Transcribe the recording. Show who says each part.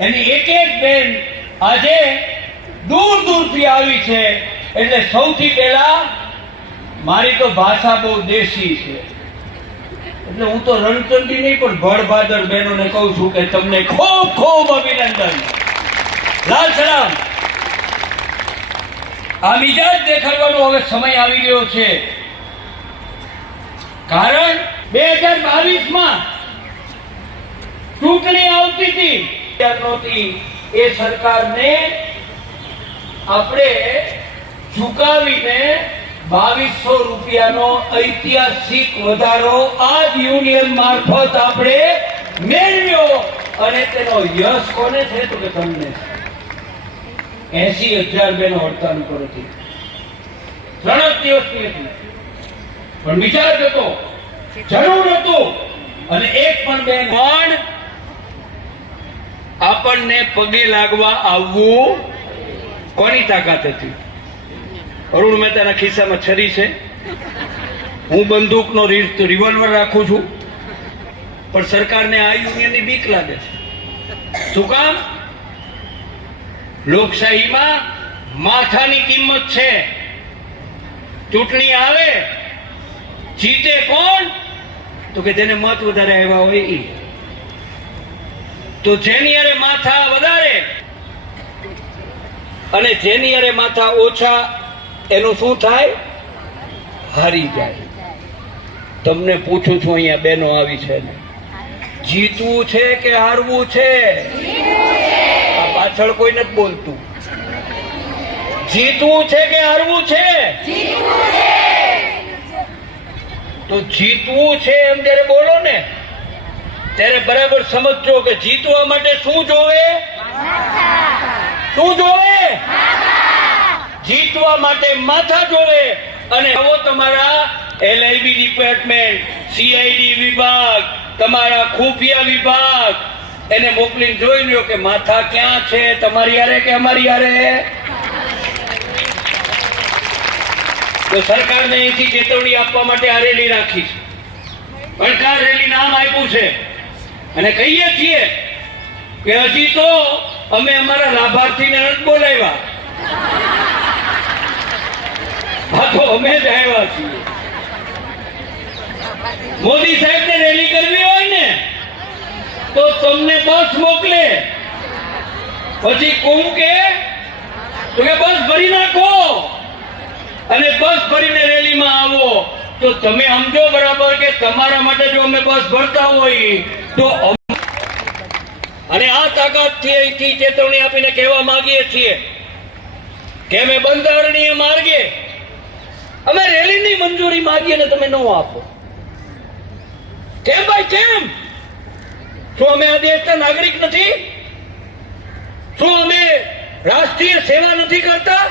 Speaker 1: એની એક એક બેન આજે દૂર દૂરથી આવી છે. એટલે સૌથી પહેલા મારી તો ભાષા બહુ દેશી છે. એટલે હું તો રણચંડી નહીં, પણ ભડભાદર બહેનોને કહું છું કે તમને ખૂબ ખૂબ અભિનંદન. લાલ સલામ. આ મિજાજ દેખાડવાનો હવે સમય આવી ગયો છે. કારણ બે હજાર બાવીસમાં ચૂંટણી આવતી હતી. બાવીસો રૂપિયાનો ઐતિહાસિક વધારો આ જ યુનિયન મારફત આપણે મેળવ્યો. અને તેનો યશ કોને છે તો કે તમને એસી હજાર બેનો હડતાલ ઉપર હતી. ત્રણ જ દિવસની હતી. પણ વિચાર હતો જરૂર હતું. અને એક પણ બેન પણ આપણને પગે લાગવા આવવું કોની તાકાત હતી? અરુણ મહેતાના ખિસ્સામાં છરી છે. હું બંદૂકનો રિવોલ્વર રાખું છું. પણ સરકારને આ યુનિયનની બીક લાગે છે. શું કામ? લોકશાહીમાં માથાની કિંમત છે. ચૂંટણી આવે, જીતે કોણ? તો કે જેને મત વધારે આવ્યા હોય એ તો જેની અરે માથા વધારે અને જેની અરે માથા ઓછા, એનું શું થાય? હારી જાય. તમને પૂછું છું અહીંયા બેનો આવી છે ને. જીતવું છે કે હારવું છે? આ પાછળ કોઈ નથી બોલતું. જીતવું છે કે હારવું છે? તો જીતવું છે એમ જ્યારે બોલો ને. ત્યારે બરાબર સમજજો કે જીતવા માટે શું જોવે? શું જોવે? જીતવા માટે માથા જોવે. અને આવો તમારા એલઆઈબી ડિપાર્ટમેન્ટ સીઆઈડી વિભાગ, તમારા ખુફિયા વિભાગ, એને મોકલીને જોઈ લ્યો કે માથા ક્યાં છે? તમારી હારે કે અમારી હારે? તો સરકારને અહીંથી ચેતવણી આપવા માટે આ રેલી રાખી છે. પડકાર રેલી નામ આપ્યું છે? અને કહીએ છીએ કે હજી તો અમે અમારા લાભાર્થીને નથી બોલાવ્યા. હા તો અમે જ આવ્યા છીએ. મોદી સાહેબને રેલી કરવી હોય ને, તો તમને બસ મોકલે. પછી કોમ કે તો કે બસ ભરી નાખો અને બસ ભરીને રેલીમાં આવો. તો તમે સમજો બરાબર કે તમારા માટે જો અમે બસ ભરતા હોય, તો અને આ તાકાતથી અહીંથી ચેતવણી આપીને કહેવા માંગીએ છીએ કે અમે બંધારણીય માર્ગે, અમે રેલીની મંજૂરી માંગીએ ને તમે ન આપો. કેમ ભાઈ, કેમ? શું અમે આ દેશના નાગરિક નથી? શું અમે રાષ્ટ્રીય સેવા નથી કરતા?